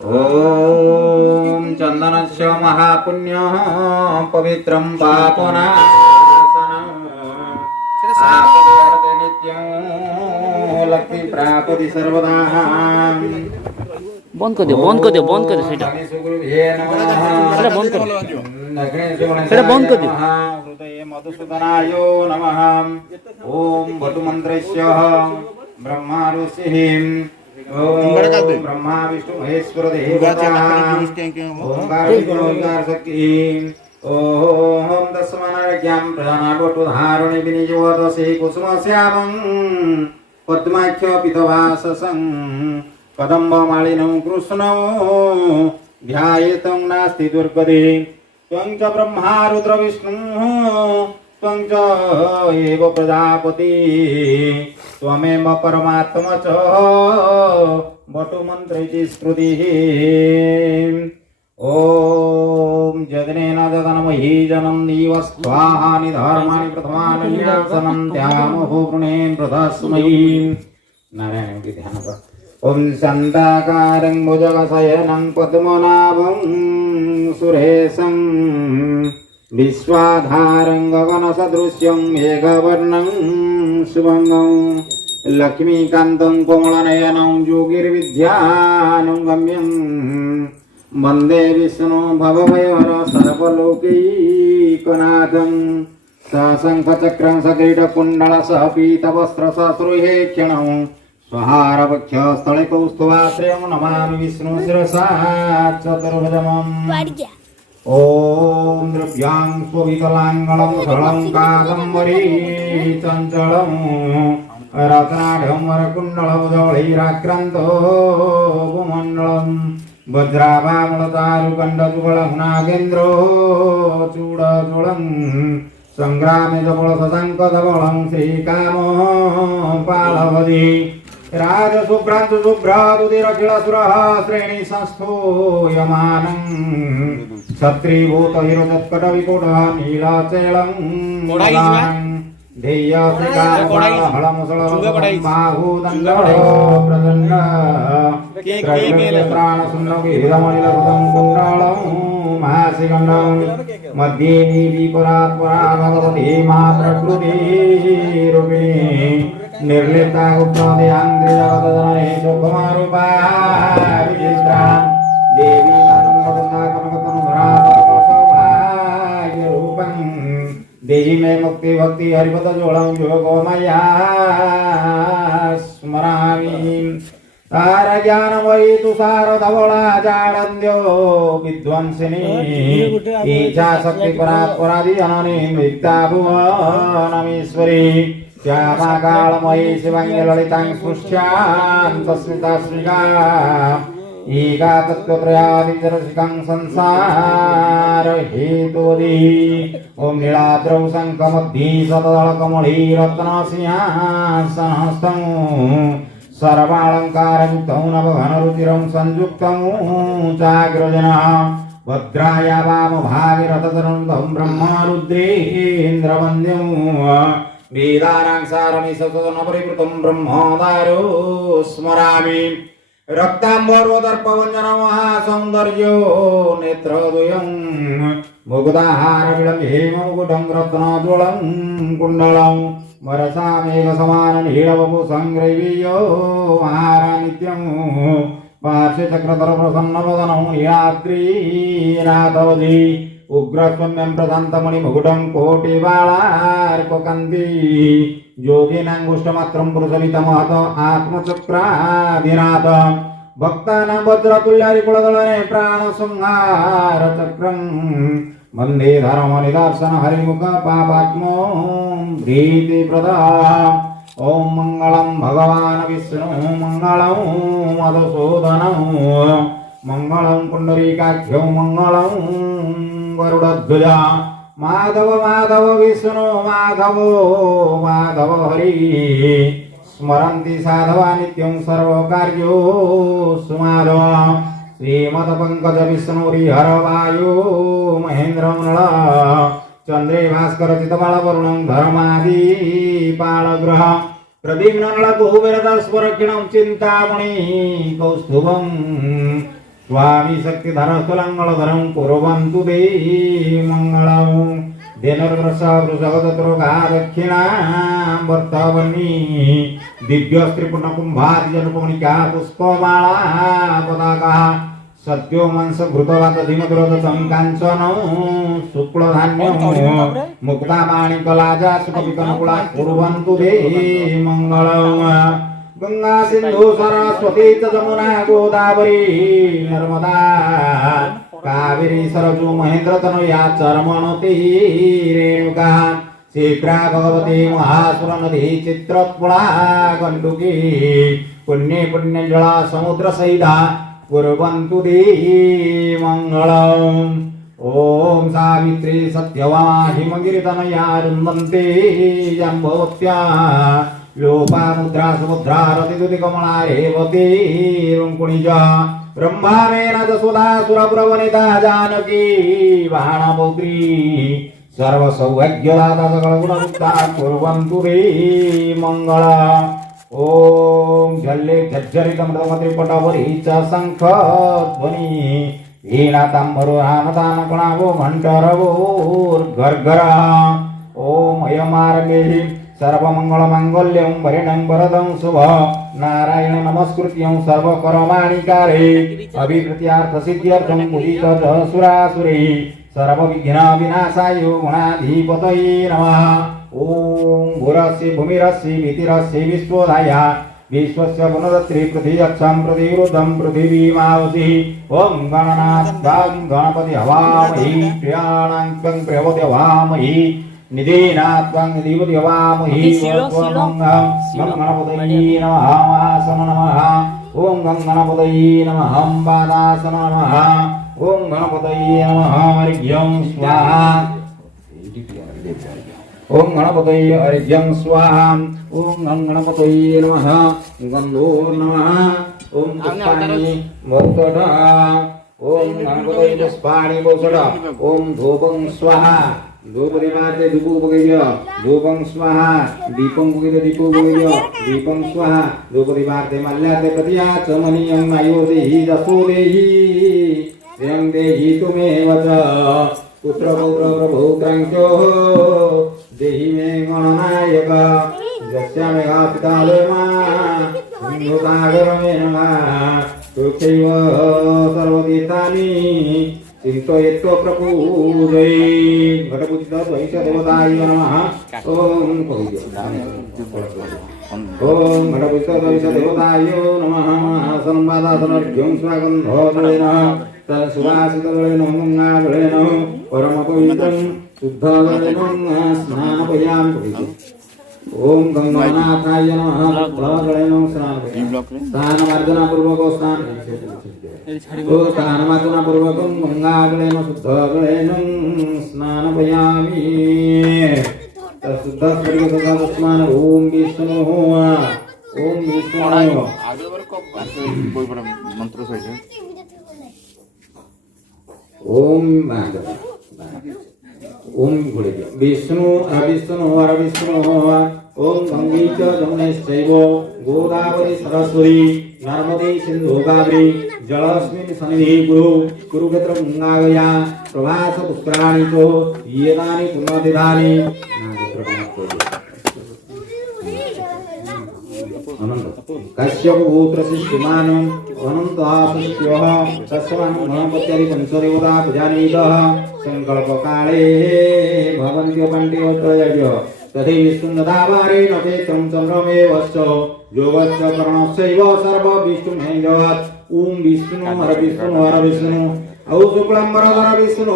ओम चंदनस्य महापुण्यः पवित्रं पापनाशनं आपदे नित्यं लक्ष्मी प्राप्ति सर्वदा। बंद कर दियो सेटा सेटा बंद कर सेटा बंद कर दियो। हृदय मधुसूदनाय नमः। ओम वटुमन्त्रस्य ब्रह्मा ऋषिः ब्रह्मा विष्णु महेश्वर ओंकार शक्ति ओम दशमनाज्ञां प्राणावटुधारणे विनियोगसे कुसुमश्यामं पद्माख्य पितवाससं कदम्बमालिनं कृष्णो ध्यायेतं नास्ति दुर्गदे त्वं च ब्रह्मा रुद्र विष्णुः त्वं च एव प्रजापति त्वमेव परमात्मा च वटुमन्त्रैति स्मृतिः। ओम जगनेन जगन्मही जनं निवस्त्वानि धर्माणि प्रथमानि न्यासनं त्यामहो प्रणेन प्रदस्मै। नारायण की ध्यान पर। ओम शान्ताकारं भुजगशयनं पद्मनाभं सुरेशं विश्वाधारं गगनसदृश्यं मेघवर्णं शुभंगं लक्ष्मीकान्तं कोमलनयनं योगिर्विद्यानुगम्यं वन्दे विष्णु भवभयहर सर्वलोकैकनाथं सशङ्खचक्रं सकिरीटकुण्डल सह पीतवस्त्रसश्रुहे क्षणं स्वहारवक्षस्थले कौस्तुभाश्रयं नमामि विष्णु शिरसा चतुर्भुजम्। ओम द्रव्यां स्वविकलांगलं धलं कादम्बरी चञ्चलं रत्नाढमरकुण्डलमुदौळैराक्रान्तो भूमण्डलं वज्राभामलतारुकण्डजुगलं नागेन्द्रो चूडचूडं सङ्ग्रामे जबलशशाङ्कधवलं श्रीकामो पालवदि राजशुभ्रांशुशुभ्रादुदिरखिलसुरः श्रेणी संस्थूयमानं क्षत्रिभूतहिरजत्कटविकुटः नीलाचेलं ध्येयश्रीकामहळमुसळबाहुदण्डो प्रचण्ड त्रैलोक्यत्राणशून्यविहितमणिलकृतं कुण्डलं महाशिखण्डं मध्ये नीलिपरात्परा भगवती मातृकृतिरूपिणी निर्लिप्ता गुप्तोदयान्द्रिजगतजनने सुकुमारूपा विचित्रा देवी सौभाग्यरूपं देहि मे मुक्ति भक्ति हरिपदजोळं योगोमया स्मरामि। तारज्ञानमयी तुषारधवला जाडन्द्यो विध्वंसिनी ईशा शक्तिपरात्परादि जननी मृत्ता भुवनमीश्वरी श्यामाकालमयी शिवाङ्गी ललितां स्पृश्यान्तस्मितास्मिका ईका तत्त्वप्रयादिजरसिकां संसारहेतुवदी। ॐ नीलाद्रौ शङ्खमध्यै शतदलकमली रत्नसिंहासनहस्तं सर्वालङ्कारयुक्तं नवघनरुचिरं संयुक्तं चाग्रजनः भद्राया वामभागे रथतरुन्धं ब्रह्मरुद्रेन्द्रवन्द्यं वेदानां सारमिसतनपरिवृतं ब्रह्मोदारो स्मरामि। रक्ताम्बरोदर्पवञ्जनं महासौन्दर्यो नेत्रद्वयं मुकुताहारविलं हेममुकुटं रत्नज्वलं कुण्डलं वरसामेघसमाननीलवपुसंग्रैवीयो महारानित्यं पार्श्वचक्रधरप्रसन्नवदनं नीलाद्रीनाथवदी उग्रस्वम्यं प्रशान्तमणिमुकुटं कोटिबालार्ककान्ति योगिनाङ्गुष्ठमात्रं पुरुषमितमहत आत्मचक्राधिनाथ भक्तानां वज्रतुल्यारिकुलदलने प्राणसंहारचक्रं वन्दे धर्मनिदर्शन हरिमुख पापात्मो प्रीतिप्रदा। ॐ मङ्गलं भगवान् विष्णु मङ्गलं मधुसूदनं मङ्गलं पुण्डरीकाख्यो मङ्गलं गरुडध्वजा माधव माधव विष्णु माधवो माधव हरि स्मरन्ति साधवा नित्यं सर्वकार्यो सुमाधव श्रीमदपङ्कज विष्णुरिहर वायो महेन्द्रं नळ चंद्रे भास्कर चितबालवरुणं धर्मादि पालग्रह प्रदीप्ननलकुबेरदास्वरक्षिणं चिन्तामणि कौस्तुभं स्वामी शक्तिधर स्थूलंगलधरं कुर्वन्तु ते मङ्गलम् धेनुर्वृष वृषभदत्रोगा दक्षिणां वर्तवन्नी दिव्यस्त्रिपुण्यकुम्भादिजनपमणिका पुष्पमाला पताका सत्यो मंस घृतवात धीमद्रोदतं काञ्चनो शुक्लधान्यं मुक्तामाणिकलाजा सुखविकनकुला कुर्वन्तु ते मङ्गलम् गंगा सिंधु सरस्वती च जमुना गोदावरी नर्मदा कावेरी सरजू महेंद्र तनया चर्मणती रेणुका शीघ्रा भगवती महासुर नदी चित्रपुला गंडुकी पुण्य पुण्यजला समुद्र सहिता कुर्वन्तु ते मंगलम् ओम सावित्री सत्यवामा हिमगिरितनया रुन्वन्ते जम्बवत्या लोपा मुद्रा समुद्रा रतिदुति कमला रेवती रुंकुणिजा ब्रह्मामेन जसुदा सुरप्रवनिता जानकी बाणपौत्री सर्वसौभाग्यदाता सकलगुणमुक्ता कुर्वन्तु ते मङ्गला ओम झल्ले झज्जरितमृतमत्रिपटवरी च शङ्खध्वनि वीणाताम्बरो रामतानकणावो घण्टरवोर्घर्घरः ओम अयमार्गे सर्वमंगलमांगल्यं वरिणं वरदं शुभ नारायण नमस्कृत्यं सर्वकर्माणि कारये अभिकृत्यार्थसिद्ध्यर्थं मुदितः सुरासुरैः सर्वविघ्नविनाशाय गुणाधिपतये नमः ओम भूरस्य भूमिरस्य वीतिरस्य विश्वोदया विश्वस्य पुनरत्रि पृथिव्यक्षं पृथिवीरुद्धं पृथिवीमावसि ओम गणनाथं गणपति हवामहि प्रियाणां प्रियवति हवामहि निधीनात्वं निधिपति हवामहि गणपतये नमः आसन नमः ओम गणपतये नमः पादासन नमः ओम गणपतये नमः अर्घ्यं स्वाहा ओम गणपतये अर्घ्यं स्वाहा ओम गणपतये नमः गन्धोर् नमः ओम पुष्पाणि वौषध ओम गणपतये पुष्पाणि वौषध ओम धूपं स्वाहा धूपदीपार्थे धूपोपगीय धूपं स्वाहा दीपं पुगीय दीपोपगीय दीपं स्वाहा धूपदीपार्थे मल्यार्थे प्रतिया च मनीयं आयुर्देहि दशो देहि श्रियं देहि तुमेव च पुत्र पौत्र प्रभौत्रांशो देहि मे गणनायक यस्य मेघा पितालेमा सिंधुसागर मे नमः सुखैव सर्वतीर्थानि चिन्तयित्वा प्रपूजये घटपूजिता द्वैष देवताय नमः ओम ओम घटपूजिता द्वैष देवताय नमः संवादासनर्घ्यं स्वागन्धोदरेण तत्सुवासितदलेन गङ्गाजलेन परमपवित्रं शुद्धजलेन स्नापयामि ओम गंगानाथाय नमः भगलेन स्नानमार्जनापूर्वक स्नान स्नानमार्जनापूर्वकं गंगाजलेन शुद्धजलेन स्नानपयामि तत्शुद्धस्फटिकस्नान ओम विष्णुः ओम विष्णुः ओम ओम विष्णु अविष्णु अरविष्णु ओम गंगे च जमुनेश्चैव गोदावरी सरस्वती नर्मदे सिंधु कावेरी जलस्मिन् सन्निधि कुरुक्षेत्र गंगाया प्रभास पुष्कराणि च एतानि पुण्यतीर्थानि कश्यप पुत्र शिष्यमानं अनन्तासस्यः तस्मान् गणपत्यादि पंचदेवता पूजानीतः संकल्पकाले भवन्त्यपण्डितोत्रयज्ञ तथे विष्णुदावारे नक्षत्रं चन्द्रमेवश्च योगश्च करणश्चैव सर्वविष्णुमेजवत् ॐ विष्णु हर विष्णु औ शुक्लं वरदर विष्णु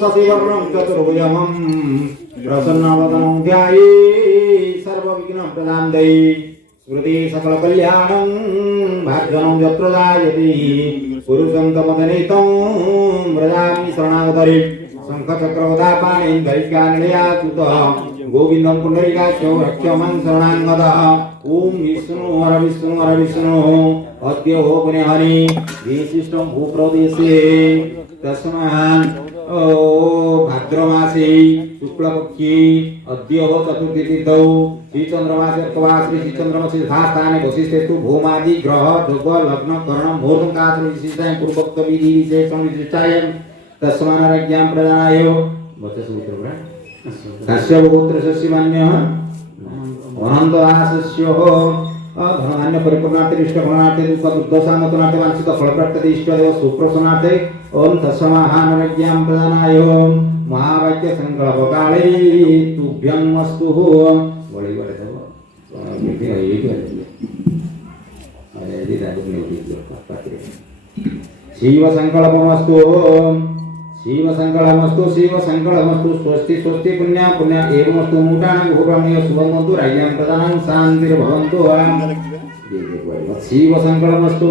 शशिवर्णं चतुर्भुजं प्रसन्नवदनं ध्याये सर्वविघ्नप्रदान्ते स्मृति सकलकल्याणं भाग्यं यत्र जायते पुरुषं तमदनितं व्रजामि शरणागतये शंख चक्रवदापाणि दैत्यानिलयाच्युत गोविंदं पुंडरीकाक्षो रक्षमां शरणागतः ओम विष्णु हर विष्णु हर विष्णु अद्य हो पुण्यहरि विशिष्टं भूप्रदेशे तस्मात् भाद्रमासे शुक्लपक्षे अद्य हो चतुर्थी तिथौ श्रीचंद्रमासे अथवा श्रीचंद्रमासे स्थाने वशिष्ठेतु भूमादि ग्रह योग लग्न कर्ण मुहूर्तं कात्र विशिष्टाय पूर्वोक्त विधि विशेषं विशिष्टाय तस्मानरज्ञां प्रदानाय वचसूत्रं तस्य गोत्रस्य मान्यः अहंतदासस्य धनान्य परिपूर्णार्थे इष्टफलार्थे दुर्दशामतनार्थे वांछित फलप्राप्ति इष्टदेव सुप्रसन्नार्थे ओम तस्माहानरज्ञां प्रदानाय महावाक्य संकल्प काले तुभ्यमस्तु बड़ी बड़े सब ये शिव संकल्पमस्तु शिव संकल्पमस्तु शिव संकल्पमस्तु स्वस्ति स्वस्ति पुण्य पुण्य एवमस्तु मूटानां भूब्रह्मण्य शुभमस्तु राज्ञां प्रदानं शान्तिर्भवन्तु शिव संकल्पमस्तु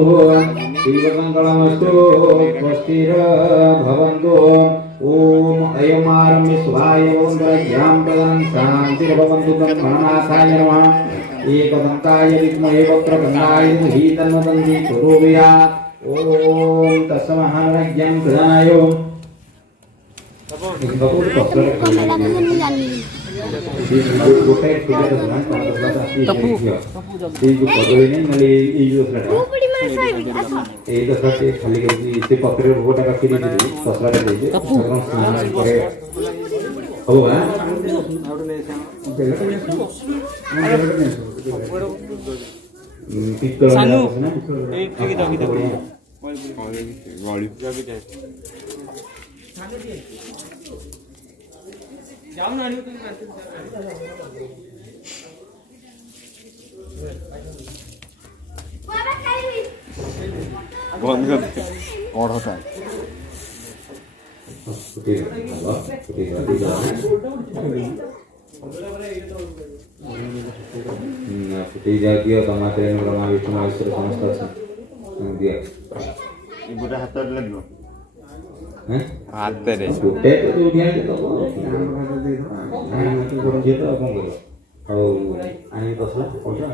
स्वस्तिर्भवन्तु ओम अयमारम्य शुभाय ओम राज्ञां प्रदानं शान्तिर्भवन्तु गणनाथाय नमः एकदन्ताय विद्महे वक्रतुण्डाय धीमहि तन्नो दन्ति प्रचोदयात् ओम तस्माहानरज्ञां प्रदानाय बंद कर और होता है फुटी जाती है टमाटर ब्रह्मा विष्णु महेश्वर समस्त दिया बुढ़ा हाथ लगो हैं हाथ तेरे फुटे तो उठिया के तो तो कौन जेता कौन करो ଆଉ ଆଣି ବସଲା ପଠା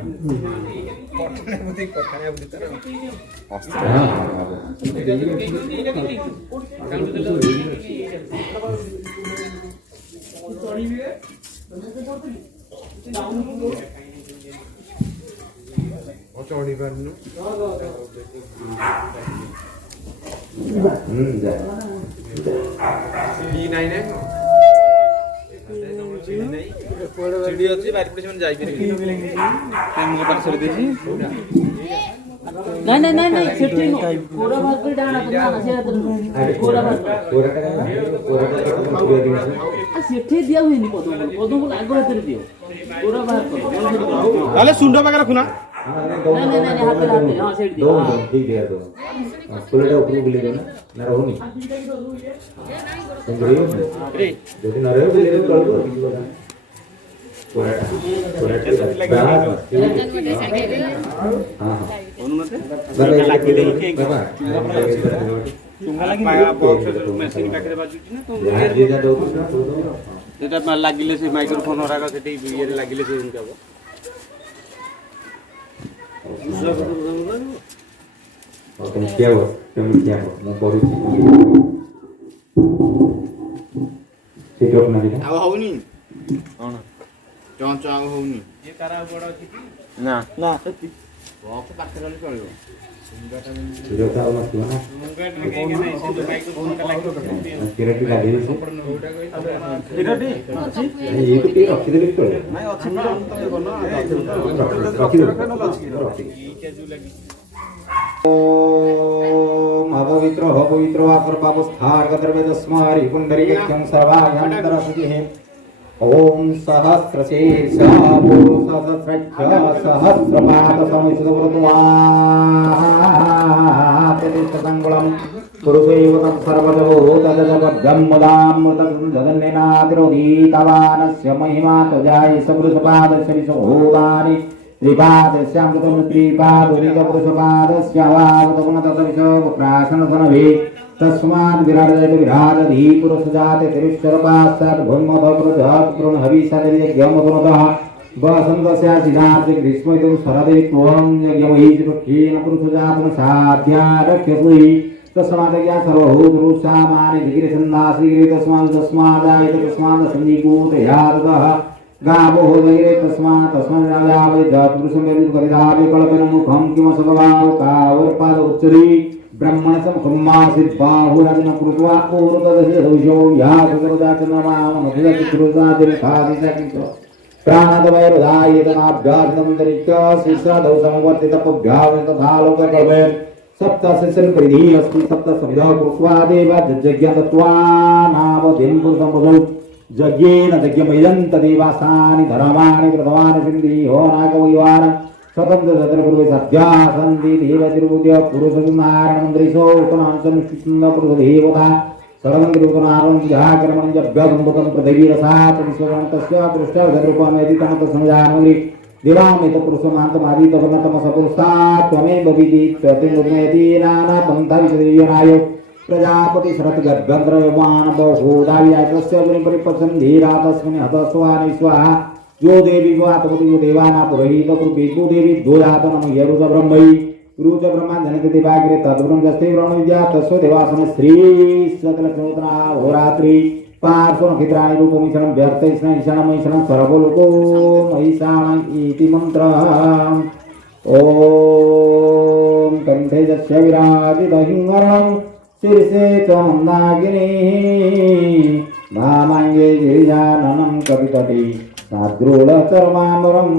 चिड़ी अछि बारिपडे से जाई परबे टाइम को पास देछि नहीं नहीं नहीं नहीं सेफ्टी नो पूरा भाग पे डाना अपना से पूरा भाग आ सेफ्टी दिया हुई नहीं पदों को आगो हाथ दियो पूरा भाग को ताले सुंडा पाके रखुना नहीं नहीं नहीं हाथ हां सेट दियो दो ठीक है दो पुलेटा ऊपर बुले दो ना रहोनी संगरियो যদি না রহে বুলে দো কল পুরাটা हां অনুমতে बाबा লাগি দে बाबा तुंगा লাগি बॉक्स मशीन पाके बाजुची ना तो जे जा दो जेटा लागिले से माइक्रोफोन होरागा सेठी ये लागिले से उनका और तुम क्या हो मैं पढुची ठीक है अपना दिखा आव होउनी कोन चौंच आव होउनी ये करा बड़ा अछि ना ना बॉक्स पाके रहले चलिबो वीडियो का मत ना मुंगट लगे के नहीं से माइक्रोफोन का लागिले किरटी लागी से किरटी ये तो तीर रखी दे तो नहीं अछि तो बना रखी दे ये जो लगी ओम अपवित्र अपर्पावस्थार गद्रवेदस्मारि पुंडरीकं सर्वाभ्यन्तरसुतिः ओम सहस्रशीर्षा पुरुषसहस्रच्छ सहस्रपाद समुचितवृत्वातिष्ठसङ्कुलं पुरुषैव तत्सर्वजगो तदजगद्गम्मुदामृतसुन्दन्नेनातिरोधीतवानस्य महिमा त्वजायि सपुरुषपादस्य विशोभानि त्रिपादस्यां कृतं त्रिपादोरितपुरुषपादस्यावावतपुनततविशोपुत्रासनसनभि तस्माद् विराजयति विराजधि पुरुषजाते तिरुश्चरपास्तात् भून्मधोपृजत् प्रणहविषादिर्यज्ञमधुनतः वसन्तस्यासिधात् ग्रीष्मैतं शरदे त्वं यज्ञमहीजिपक्षीण पुरुषजातं साध्या रक्ष्यसुहि तस्मादज्ञा सर्वभूतरुषामानि जिगिरिछन्दाश्रीगिरि तस्मादायत तस्मादसञ्जीकूतयाततः गावो दैरे तस्मादजावै जातपुरुषं वेदितकरिदाव्य कल्पनमुखं किमसगवाव कावर्पाद उच्चरी ब्रह्मणसमुखमासीद्बाहुराजन कृत्वा पूर्वतदशो यासुरदाचनमामनुजातिरुदादिरखादिशकिञ्च प्राणदवैरुदायतनाभ्यासनन्तरिक्ष शिष्यादौ समवर्तितपभ्यावतथालोककल्पे सप्तशिशिरपरिधि अस्ति सप्तसमिधः कृत्वा देव जज्ञतत्वा नावधिं पुरुषं यज्ञेन यज्ञमयं तदेवासानि धर्माणि व्रतवानि सिन्धि होनाकवैवान स्वतंत्र पूर्वे सद्या सन्ति देवतिर्बुद्ध्य पुरुषनारायणमन्त्रिशो उपनांसं कृष्ण पुरुषदेवता सर्वमन्त्रिपुराणं पृथिवीरसात् विश्वगणतस्य दृष्टरूपमेति तमतसंजानोरि देवामित पुरुषमान्तमादितवर्णतमसपुरुषात् त्वमेव विधि त्वतिर्मुमेति नानापन्थाविषदेव्यनाय प्रजापति शरत गर्भद्रयमान बहुदाव्यातस्य परिपत्सन् धीरा तस्मिन् हतस्वानि स्वाहा यो देवी वातवति यो देवाना पुरोहित कृपेतु देवी द्वयात नमो यरुज ब्रह्मै रुज ब्रह्मा जनति दिवाग्रे तद्ब्रह्म जस्ते ब्रह्म विद्या तस्व देवासन श्री सकल चौत्रा होरात्रि पार्श्व नक्षत्राणि रूपमिषणं व्यर्थैषणं ईशानमैषणं सर्वलोको महिषाणं इति मन्त्रः ॐ कंठे यस्य विराजितहिंहरणं शीर्षे च मन्दाकिनी भामाङ्गे गिरिजाननं कवितटी साद्रूढचर्मामरं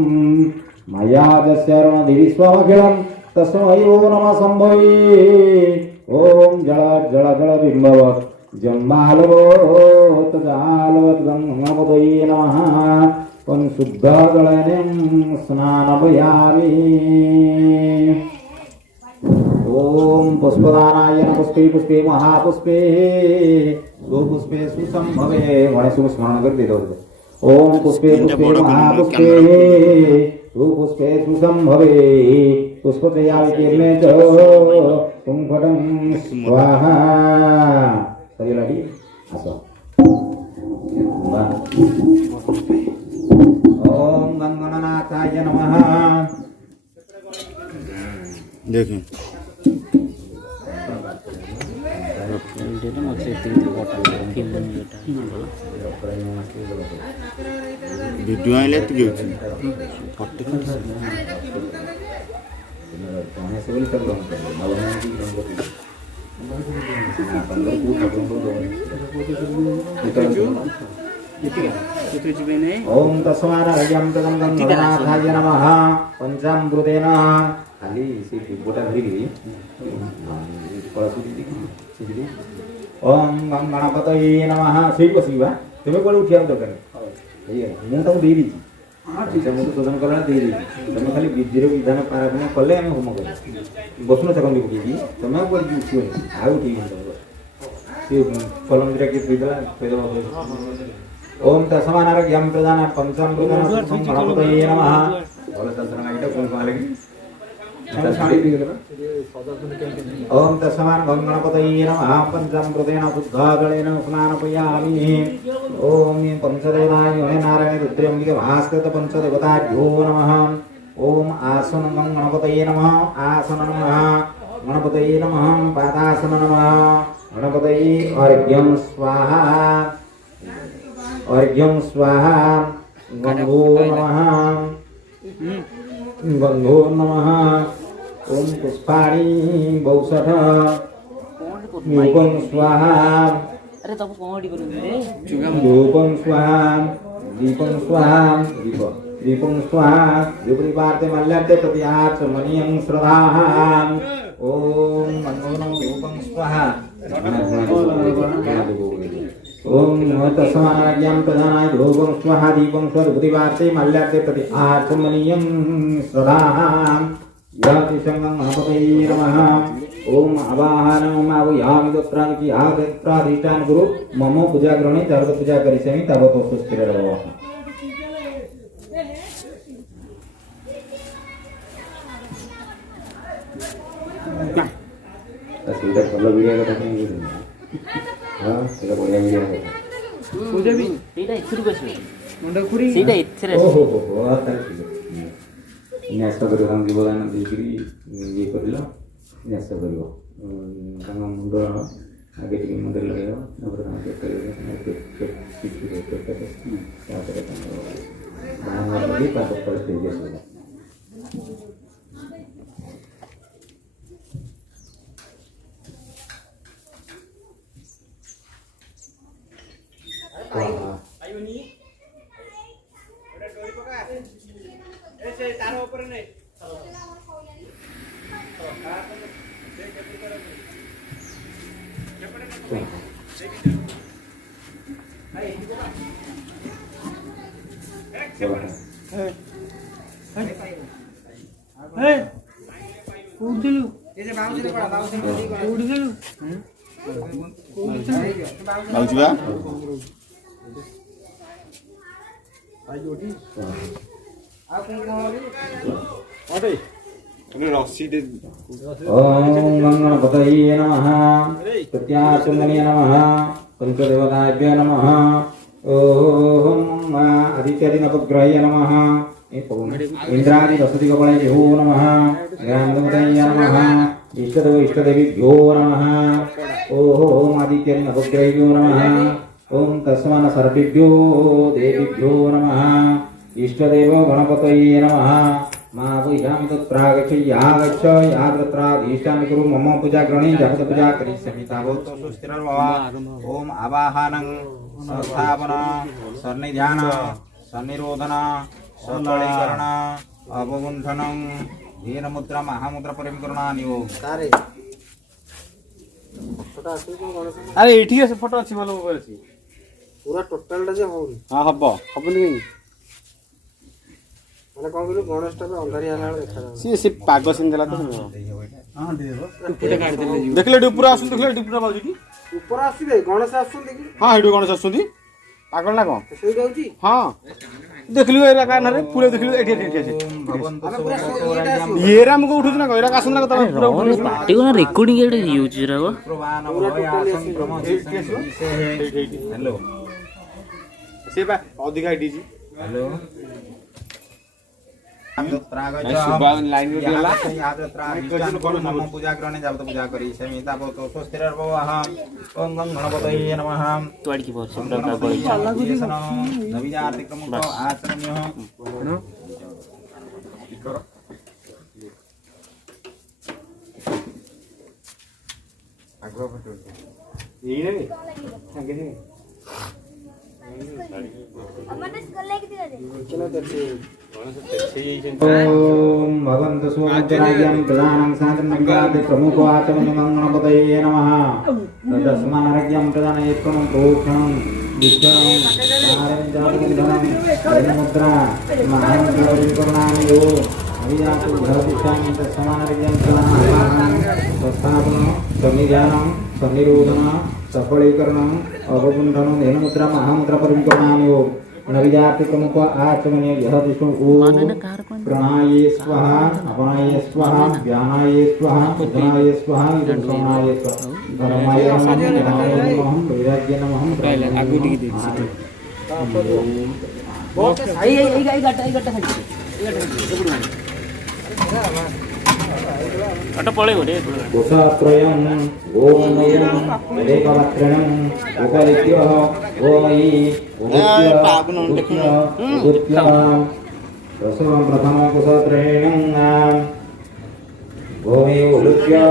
मया जस्यरुणदिवि स्वमखिलं तस्मै नमः शम्भवे ॐ जल जल जल बिम्बवत् जम्बालवत् जालवत् गङ्गपतये नमः त्वं शुद्धजलनं स्नानभयामि ओम पुष्पदानाय पुष्पे पुष्पे महापुष्पे सुपुष्पे सुसंभवे गणेश को स्मरण कर दे दो ओम पुष्पे पुष्पे महापुष्पे सुपुष्पे सुसंभवे पुष्पतयावितीर्णे च कुंभटं स्वाहा सही लगी आसो ओम गंगनाथाय नमः देखें वीडियो आइले तो गेउ फटे ओम तस्मारयं तदं गंगनाथाय नमः पंचामृतेन खाली से गोटा धरी ओम गंगणपतये नमः सेई बसिबा तमे कोले उठिया दरकार मु ताको देई दी अच्छा मु तो शोधन करला देई दी तमे खाली विधिर विधान पारायण कले हम होम कर बसनो सकंदी बुकी तमे कोले उठियो आ उठी से कलम दिरा के दिला पेदो ओम तस्मानारयं प्रदान पंचामृतेन गंगणपतये नमः बोले तंत्र गाइडा कोन मालगी ओम तस्मान् गंगणपतये नमः पंचामृतेन शुद्धजलेन स्नानपयामि ओम पंचदेवाय नारायण रुद्रम्बिके भास्कृत पंचदेवताभ्यो नमः ओम आसन गंगणपतये नमः आसन नमः गणपतये नमः पादासन नमः गणपतये अर्घ्यं स्वाहा गंगो नमः ओम पुष्पाणि बहुशः धूपं स्वाहा अरे तब कौन करूं धूपं स्वाहा दीपं स्वाहा दीपं स्वाहा विपरीपार्थे मल्ल्यार्थे प्रतिहाचमनीयं श्रद्धाः ओम मनोनो धूपं स्वाहा ओम तस्मानाज्ञां प्रधानाय धूपं स्वाहा दीपं स्वाहा विपरीपार्थे मल्ल्यार्थे प्रतिहाचमनीयं श्रद्धाः गणपतये नमः ओम आवाहनम् आवाहयामि तत्रादि आदित्राधिष्ठान गुरु मम पूजा ग्रहणे तावत् पूजा करिष्यामि तावत् सुस्थिर भव ସେଇଟା ଭଲ ଭିଡ଼ିଓ କଥା କାହିଁକି ହଁ ସେଇଟା ବଢ଼ିଆ ଭିଡ଼ିଓ କଥା ସେଇଟା ଏଥିରୁ ବସିବ ସେଇଟା ଏଥିରେ ଓହୋ ହୋ ହୋ ତାହେଲେ ଠିକ୍ ଅଛି ନ୍ୟାସ କରିବ ତାଙ୍କ ଜୀବଦାନ ଦେଇକିରି ଇଏ କରିଲ ନ୍ୟାସ କରିବ ତାଙ୍କ ମୁଣ୍ଡ ଆଗେ ଟିକେ ମୁଣ୍ଡରେ ଲଗାଇବ ତାପରେ ତାଙ୍କ ତାପରେ ତାଙ୍କ ବାହାଘର କରି ତାଙ୍କ ପରେ ଦେଇକି ଆସିବ ओम गणपतये नमः प्रत्याचंदने नमः पंचदेवताभ्यो नमः ओम आदित्यादि नवग्रहाय नमः इंद्रादि वसति कपाले भो नमः ग्रामदेवताय नमः इष्टदेव इष्टदेवीभ्यो नमः ओम आदित्यादि नवग्रहेभ्यो नमः ओम तस्मान् सर्पेभ्यो देवीभ्यो नमः इष्टदेव गणपतये नमः मां वैधामि तत्रागच्छ यागच्छ यात्रत्राधीष्टामि कुरु मम पूजा ग्रहणे जपत पूजा करिष्यामि तावत् सुस्थिरर्भव ओम आवाहनं संस्थापन सन्निधान सन्निरोधन सकलीकरण अवगुंठनं धीन मुद्रा महामुद्रा परिकरणानि ओम अरे एठी আছে ফটো আছে ভালো মোবাইল আছে पूरा टोटलटा जे होउनी हां हबनी মানে কোন গুলো গণেশটা অন্ধারিয়া ହେଲା ବେଳେ ଦେଖା যাଉଛି सी पाग सिन देला तो हां देखले डुपुरा आसु देखले डुपुरा बाजू की ଉପର ଆସିବେ ଗଣେଶ ଆସୁଛନ୍ତି କି हां हेडू गणेश आसुंदी पागल ना कोन ସେଇଟା ହଉଛି हां देखलियो एरा कान रे पूरे देखलियो एठी एठी আছে येरा हमको उठुछ ना एरा कासन ना तमे पूरा उठुछ पार्टी को ना रेकॉर्डिंग एटा यूज राव हेलो से बा अधिका डीजी हेलो लाइन में दिला पूजा ग्रहणे जाबत पूजा करी सेमी ताबत स्वस्तिरर्भव ओम गणपतये नमः तोड़ की बहुत सब का कोई नवीजातिक्रम आचरण्य आग्रह फटो यही रे आगे से ओम भगवन्तु सुमंगलाभ्यां प्रदानं साधनं प्रमुखो आचमनं गणपतये नमः तस्मारज्ञं प्रदानयत्वं प्रोक्षणं विष्णुं नारायणं मुद्रा महामुद्राकरणानि यो अभिजातु धरतिष्ठामि तस्मारज्ञं प्रदानं संस्थापनं सन्निधानं सन्निरोधनं सफलीकरणं अवगुंठनं धेनुमुद्रा महामुद्रा परिकरणानि यो नविजाति प्रमुख आचमने यह विष्णु ओम प्रणाये स्वाहा अपनाये स्वाहा ज्ञानाये स्वाहा उदनाये स्वाहा इदनाये स्वाहा धर्माय नमः ज्ञानाय नमः वैराग्य नमः आगु टिके दे बहुत आई गट्टा अट पळेगो रे कुशात्रयं गोमयं एकवक्रणं उपलिख्य गोमयी प्रसवं प्रथम कुशात्रयं गोमयी उलुप्य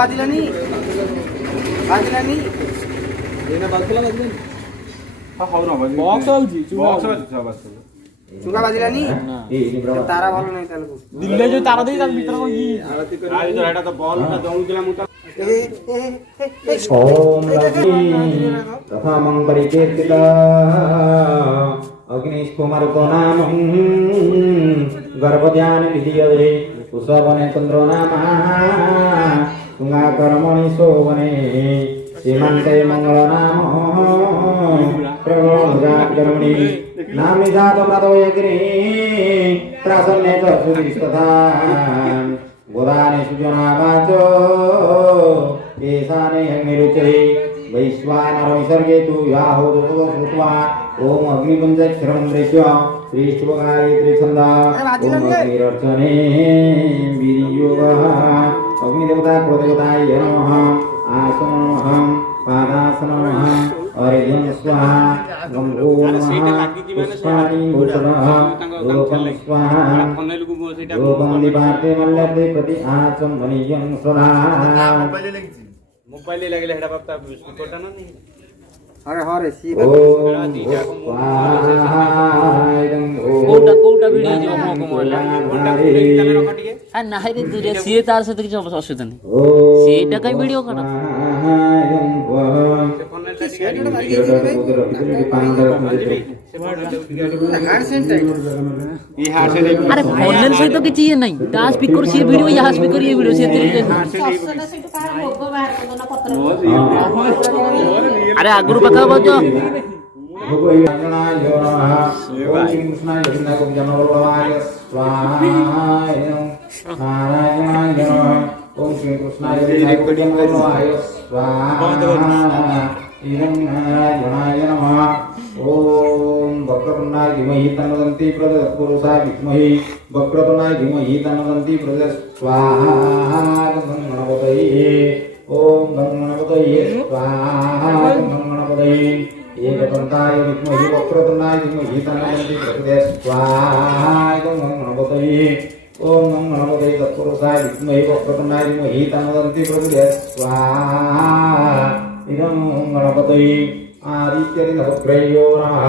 ବାଜିଲାନି ବାଜିଲାନି ଚୁଙ୍ଗା ବାଜିଲାନି ତାରା ଭଲ ନାହିଁ ତାହେଲେ ଦିଲ୍ଲୀ ଯୋଉ ତାର ଦେଇ ତା ଭିତରେ କଣ କି ओम प्रथमं परिकीर्तित अग्निष्कुमारुको नाम गर्भध्यान विधीयते कुशवने चन्द्रो नाम तुंगाकर्मणि शोभने सीमन्ते मंगल नाम प्रगोजाकर्मणि नाम निजातो प्रतो यज्ञे त्रासन्ने च सुविस्तथा गोदाने सुजनावाचो येषाने हन्निरुचरे वैश्वानरो विसर्गे तु याहोदतो श्रुत्वा ओम अग्निपुञ्जक्षरं दृश्य श्रीष्ठुभगायत्री छन्दा ओम अग्निरर्चने वीर्योगः अग्निदेवता क्रोधदेवताय नमः आसनमहं पादासनमः अर्घ्यं स्वाहा गंभो नमः पुष्पाणि भूषणः लोकं स्वाहा लोकं दिवाते मल्लते प्रति आचं मनीयं सदा मोबाइल लागले हेडा बाप स्पीकर ना नहीं हरे हरे सी ओम स्वाहायं कोटा कोटा वीडियो जो हमको मोला आ नाही रे तुझे सीए तार से କିଛି ଅସୁବିଧା ନାହିଁ ସେଇଟା କାଇଁ ଭିଡିଓ କର अरे फोन से तो किसी ये नहीं ता स्पीकर से वीडियो यहाँ स्पीकर ये वीडियो से तेरे अरे आगुरु पता बजो ओम श्री कृष्णाय नमः स्वाहा इदं नारायणाय नमः ओम वक्रतुंडाय धीमहि तन्नो प्रचोदयात् विद्महे वक्रतुंडाय धीमहि तन्नो प्रचोदयात् स्वाहा गणपतये ओम गणपतये स्वाहा गणपतये एकदन्ताय विद्महे वक्रतुंडाय धीमहि तन्नो प्रचोदयात् स्वाहा गणपतये ओम गणपतये तत्पुरुषाय विद्महे वक्रतुंडाय धीमहि तन्नो प्रचोदयात् स्वाहा इदं गणपतये आदित्यदिनवग्रयो नमः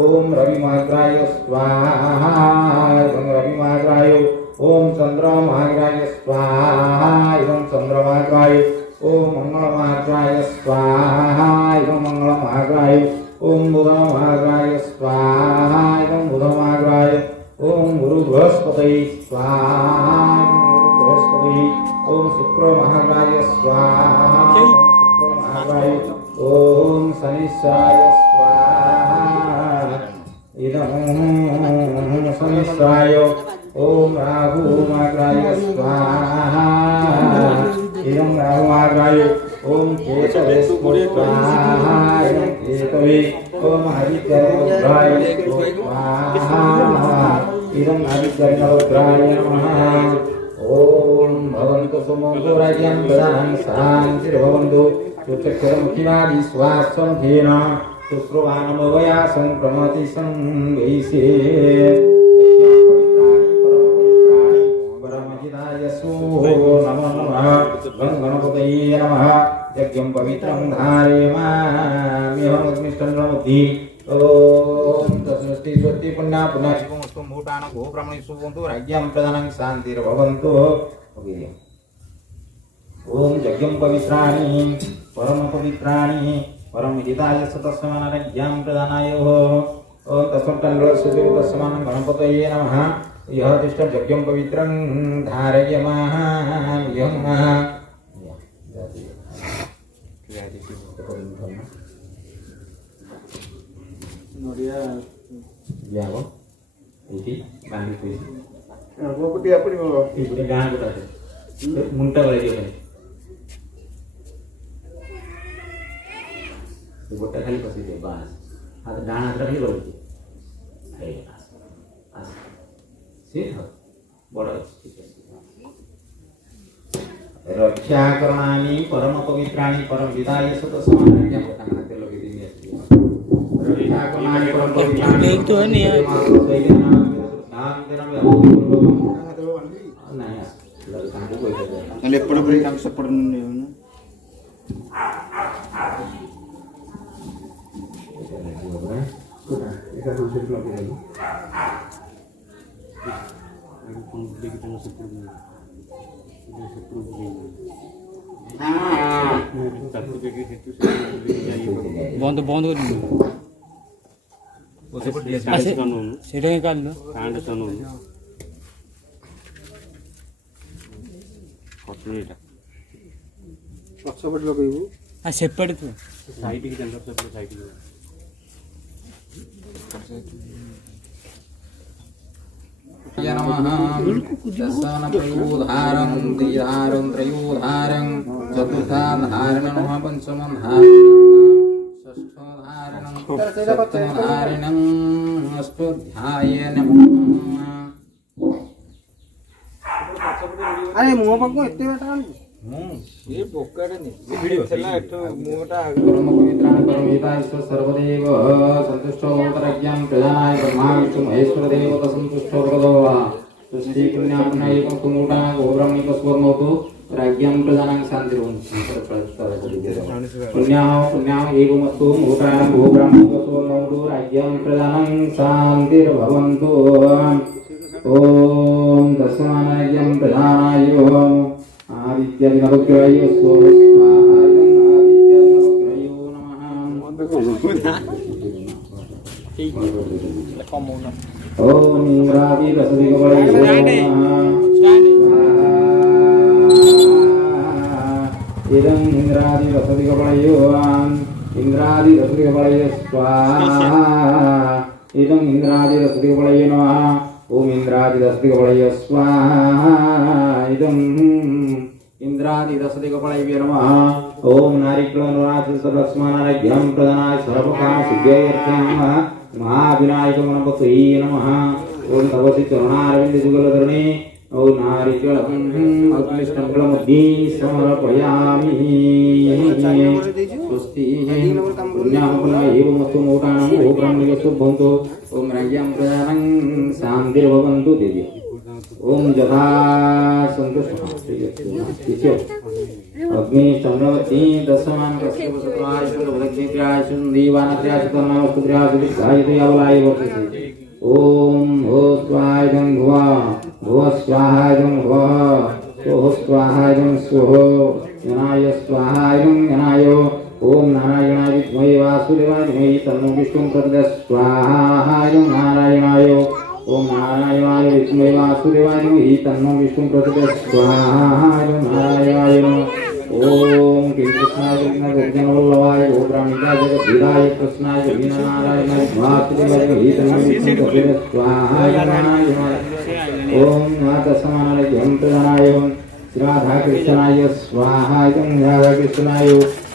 ओम रविमाग्राय स्वाहा इदं रविमाग्राय ओम चन्द्रमाग्राय स्वाहा इदं चन्द्रमाग्राय ओम मंगलमाग्राय स्वाहा इदं मंगलमाग्राय ओम बुधमाग्राय स्वाहा इदं बुधमाग्राय ओम गुरु बृहस्पतये स्वाहा बृहस्पतये ओम शुक्रमाग्राय स्वाहा शुक्रमाग्राय ओम शनिश्चाय स्वाहा इदं शनिश्चाय ओम राहुमाग्राय स्वाहा इदं राहुमाग्राय ओम केतवे स्वाहा इदं केतवे ओम हरिद्राय स्वाहा इदं हरिद्राय नमः ओम भवन्तु सुमोदो राज्यं प्रदानं शान्तिर्भवन्तु चक्षुरमुखिनादि स्वासंखेन शुश्रुवानमवया संक्रमति संवैसे परमहिताय नमो नमः गणपतये नमः यज्ञं पवित्रं धारयाम्यहमग्निष्टन्नमोद्धि ओम तस्मस्ति स्वस्ति पुण्या पुण्याशिकोमस्तु मुहूर्तानं गोब्राह्मणेषु भवन्तु राज्यं प्रदानं शान्तिर्भवन्तु ओम यज्ञं पवित्राणि परम पवित्राणि परम हिताय सतस्मानज्ञां प्रदानाय ओम तस्मत्तन्नरसुदेवतस्मानं गणपतये नमः यः तिष्ठत् यज्ञं पवित्रं धारयाम्यहं नोडिया यावो इति बांधी पैसे गोपटी आपणी बोलो इपुडी गां गोटा मुंटा वाले जो है गोटा खाली पसी दे बस हाथ डाण हाथ खाली करू हे आस से बड़ा रक्षा करणानि परम पवित्राणि परम विदाय सतस्मानं क्या होता है तेल लगे दिन रक्षा करणानि परम पवित्राणि तो नहीं है Nah ya, lalu sanggup gue itu. Nanti perlu beri kami seperti ini. বন্ধ বন্ধ করে দিন সেটাই কাল ପଛପଟେ ଲଗେଇବୁ ସେପଟେ ତୁ प्रयोधारं त्रिधारं त्रयोधारं चतुर्थाधारणं नमः पंचमधारणं षष्ठधारणं सप्तमधारणं अष्टोध्याय नमः ଆରେ ମୁହଁ ପାଖକୁ ଏତେ ବାଟ ଆଣିବୁ सर्वदेव संतुष्टो भवतरज्ञं प्रजानाय ब्रह्मा विष्णु महेश्वर देवता संतुष्टो भवतः सृष्टि पुण्यां पुण्यैकं कुमुटा गोब्रह्मिकस्वर्णोतु राज्ञं प्रजानां शान्तिरों पुण्यां एवमस्तु मुहूर्तां गोब्रह्मिकस्वर्णोतु राज्ञं प्रजानां शान्तिर्भवन्तु ॐ दशमानयं प्रधानाय आदित्यनवग्रहय स्वाहाय आदित्यनवग्रहयो नमः ओम इंद्रादि रसदिगवलयो इदं इंद्रादि रसदिगवलयो इंद्रादि रसदिगवलयो स्वाहा इदं इंद्रादि रसदिगवलयो नमः ओम इंद्रादि रसदिगवलयो स्वाहा इदं इंद्रादि रसदिगवलयो नमः ओम नारिकेलनाथ सर्वस्मानार्घ्यं प्रदानाय सर्वकाम सिद्ध्यर्थं महाविनायक गणपतये नमः ओम तपसि चरणारविंद जुगलधरणे ओम नारिकेलम् अग्निष्टम्बलमध्ये समर्पयामि स्वस्ति पुण्याहुपुण्य एवमस्तु मोटानां गोब्रह्मिकशुभवन्तु ओम राज्ञं प्रजानां शान्तिर्भवन्तु देवी ओम जथा संतुष्टः अग्नि चंद्रवती दशमान कश्यप सतराय सुरभद्रक्ष्याय सुन्दीवानत्र्याय सुतर्णावस्तुत्र्याय सुदिग्धायते अवलाय वर्तते ओम भो स्वाहायं भुवा भुव स्वाहायं भुव सोह स्वाहायं सोह यनाय स्वाहायं यनाय ओम नारायणाय विद्महे वासुदेवाय धीमहि तन्नो विष्णुः प्रचोदयात् स्वाहायं नारायणाय ओम नारायणाय विद्महे वासुदेवाय धीमहि तन्नो विष्णुः प्रचोदयात् स्वाहायं नारायणाय ओम कृष्णाय गोविंदवल्लभाय गोब्राह्मणाय जगद्धिराय कृष्णाय वीरनारायणाय वासुदेवाय धीमहि तन्नो विष्णुः प्रचोदयात् स्वाहाय नारायणाय ओम नाथसमानाय प्रदानाय राधा कृष्णाय स्वाहाय राधा कृष्णाय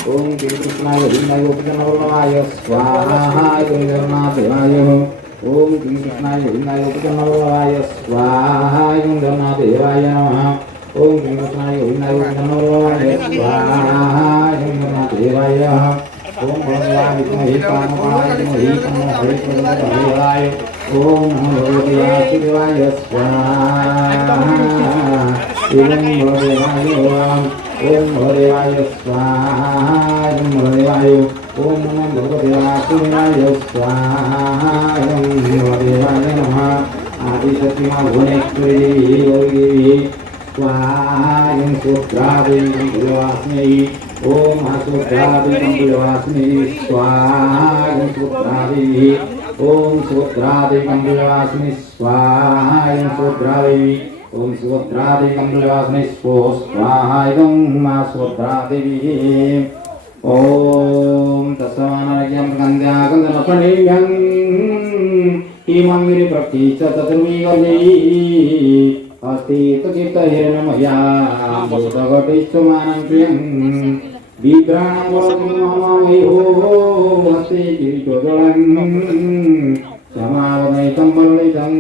ओम कृष्णाय गोविंदाय गोपीजनवल्लभाय स्वाहाय जगन्नाथाय ओम कृष्णाय गोविंदाय गोपीजनवल्लभाय स्वाहाय जगन्नाथाय नमः ओम कृष्णाय गोविंदाय गोपीजनवल्लभाय स्वाहाय जगन्नाथाय ओम भगवान विष्णुवे कामकाय धीमहि तन्नो हरिप्रचोदयात् ओम नमो भगवते वासुदेवाय स्वाहा इदं भगवाय ओम भगवाय स्वाहा इदं भगवाय ओम नमो भगवते वासुदेवाय स्वाहा इदं भगवाय नमः आदिशक्तिमा भुवनेश्वरी देवी स्वाहा इदं सूत्रादेवी कंकुलवासिनी ओम सूत्रादेवी कंकुलवासिनी स्वाहा इदं सूत्रादेवी ओम सूत्रादेवी कंकुलवासिनी स्वाहा इदं सूत्रादेवी ओम सुभद्रादेवी कंकुलवासिनी स्वाहा इदं मा सुभद्रादेवी ओम तस्मानर्घ्यं गन्ध्यागन्धनपणिभ्यं हिमङ्गिरिप्रति च चतुर्विगर्भै अस्ति तकीर्तहिरणमया भूतघटिष्ठमानं प्रियं विभ्राणं वरममयो अस्ति गिरिशोदलं समावनैतं वललितं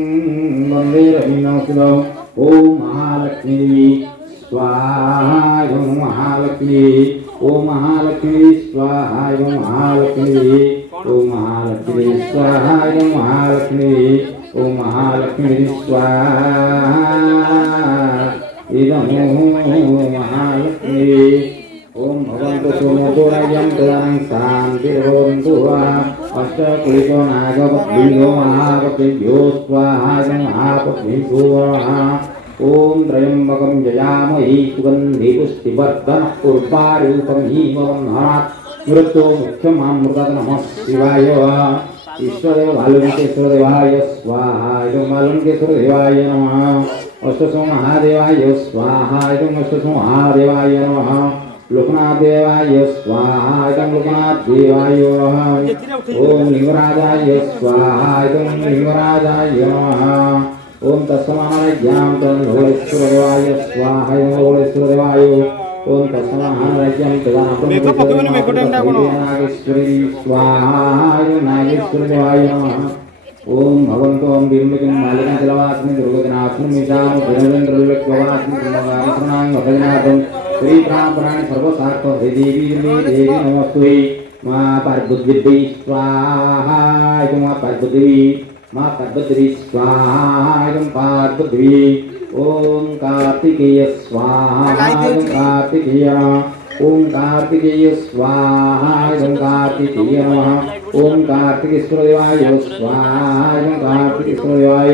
वन्दे रविनोसिदम् ओम महालक्ष्मी स्वाहा ओम महालक्ष्मी ओम महालक्ष्मी स्वाहा ओम महालक्ष्मी ओम महालक्ष्मी स्वाहा ओम महालक्ष्मी ओम महालक्ष्मी स्वाहा इदं महालक्ष्मी ओम भगवन्तो सोमोदोरायं प्रदानं शान्तिर्भवन्तु अष्टकुलिको नागपत्नीयो महापत्नीभ्यो स्वाहा महापत्नीभ्यो ओम त्र्यंबकं जयामहि सुगन्धि पुष्टिवर्धनः पूर्वारूपं हीमवन्धनात् मृत्युमुख्यमामृतात् नमः शिवाय ईश्वरदेव बालुकेश्वरदेवाय स्वाहा इदं बालुकेश्वरदेवाय नमः अष्टसो महादेवाय स्वाहा इदं अष्टसो महादेवाय नमः लोकनाथदेवाय स्वाहा इदं लोकनाथदेवाय नमः ओम लिंगराजाय स्वाहा इदं लिंगराजाय नमः ओम तस्माज्ञां तन्होलेश्वरदेवाय स्वाहा इदं होलेश्वरदेवाय ओम तस्माज्ञां तदानागेश्वरी स्वाहा इदं नागेश्वरदेवाय नमः ओम भगवन्तो ओम बिम्बिकं मालिकाचलवासिनी दुर्गजनासिनी मितां वीरेन्द्रलोकवासिनी ब्रह्मगारिणां भजनार्थं श्रीप्राणपुराणे सर्वसार्थ देवी देवी नमस्ते मा पार्वती स्वाहा इदं मा पार्वती माँ पार्वती स्वाहा इदं पार्वती ओम कार्तिकेय स्वाहा इदं कार्तिकेय ओम कार्तिकेय स्वाहा इदं कार्तिकेय नमः ओम कार्तिकेश्वरदेवाय स्वाहा इदं कार्तिकेश्वरदेवाय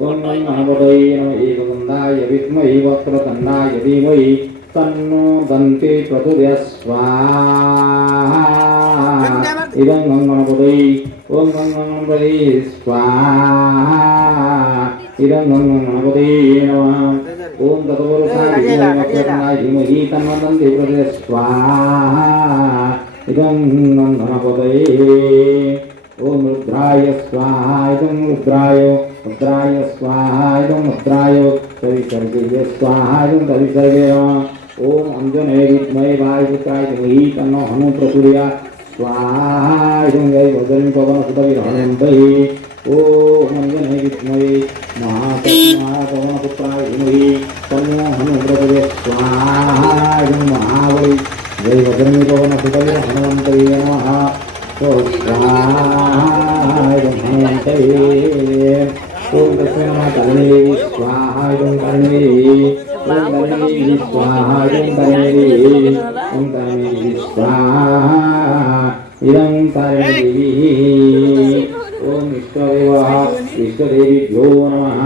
ओम गणपतये नमः एकदन्ताय विद्महे वक्रतुण्डाय धीमहि तन्नो दन्ते प्रचोदयात् स्वाहा इदं गणपतये ओम गणपतये स्वाहा इदं गणपतये नमः ओम तत्पुरुषाय धीमहि तन्नो दन्ते प्रचोदयात् स्वाहा इदं गणपतये ओम रुद्राय स्वाहा इदं रुद्राय स्वाहा इदं रुद्राय तविसर्गे स्वाहा इदं तविसर्गे नमः ओम अंजनेय विद्महे वायुपुत्राय धीमहि तन्नो हनुः प्रचोदयात् स्वाहा इदं जय वज्रं पवनसुतविरहणन्तये ओम अंजनेय विद्महे महापवनपुत्राय धीमहि तन्नो हनुः प्रचोदयात् स्वाहा इदं महाबली जय वज्रं पवनसुतविरहणन्तये नमः स्वाहा इदं हनुमन्तये ओम तस्मै स्वाहा इदं कर्णेय ओम कर्णेय स्वाहा इदं कर्णेय ओम कर्णेय स्वाहा इदं कर्णेय ओम इष्टदेवीभ्यो नमः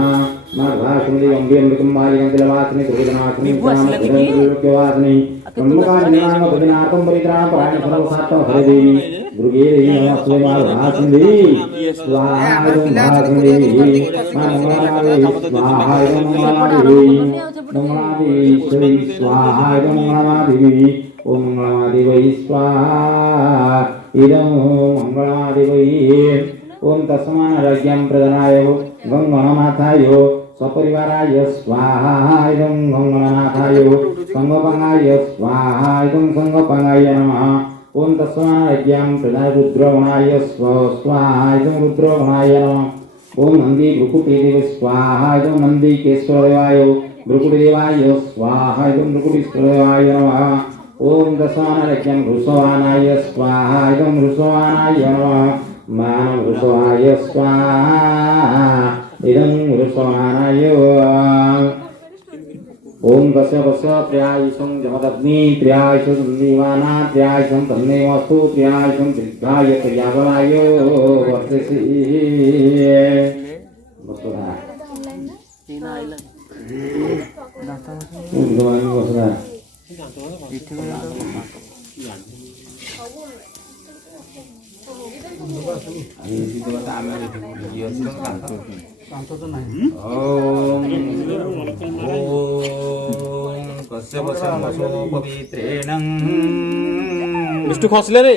माघासुमति अम्बिकं मालिकां तिलवासिनी दुर्गजनासिनी लोक्यवासिनी ब्रह्मकारिणां भजनार्थं परित्राणं परायण सर्वसात्त्वं हरे देवी दुर्गे देवी नमस्ते माघासुमति स्वाहा इदं महासुमति मंगलादेवी स्वाहा इदं मंगलादेवी स्वाहा इदं मंगलादेवी ओम मंगलादेवी स्वाहा इदं मंगलादेवी ओम तस्माज्ञां प्रदानाय गंगणनाथाय सपरिवाराय स्वाहा इदं गंगणनाथाय संगपंगाय स्वाहा इदं संगपंगाय नमः ओम तस्माज्ञां प्रदाय रुद्रगणाय स्वाहा इदं रुद्रगणाय नमः ओम नंदी भ्रुकुटिदेव स्वाहा इदं नंदीकेश्वरदेवाय भ्रुकुटिदेवाय स्वाहा इदं भ्रुकुटीश्वरदेवाय नमः ओम तस्माज्ञां वृषवानाय स्वाहा इदं वृषवानाय नमः मानव वृषवाय स्वाहा इदं वृषवानाय ओम कश्यपस्य त्र्यायुषं जमदग्नि त्र्यायुषं दीवाना त्र्यायुषं तन्नेवस्तु त्र्यायुषं दीर्घाय त्र्याबलाय वर्षसि वसुधा वसुधा विष्णु खसले रे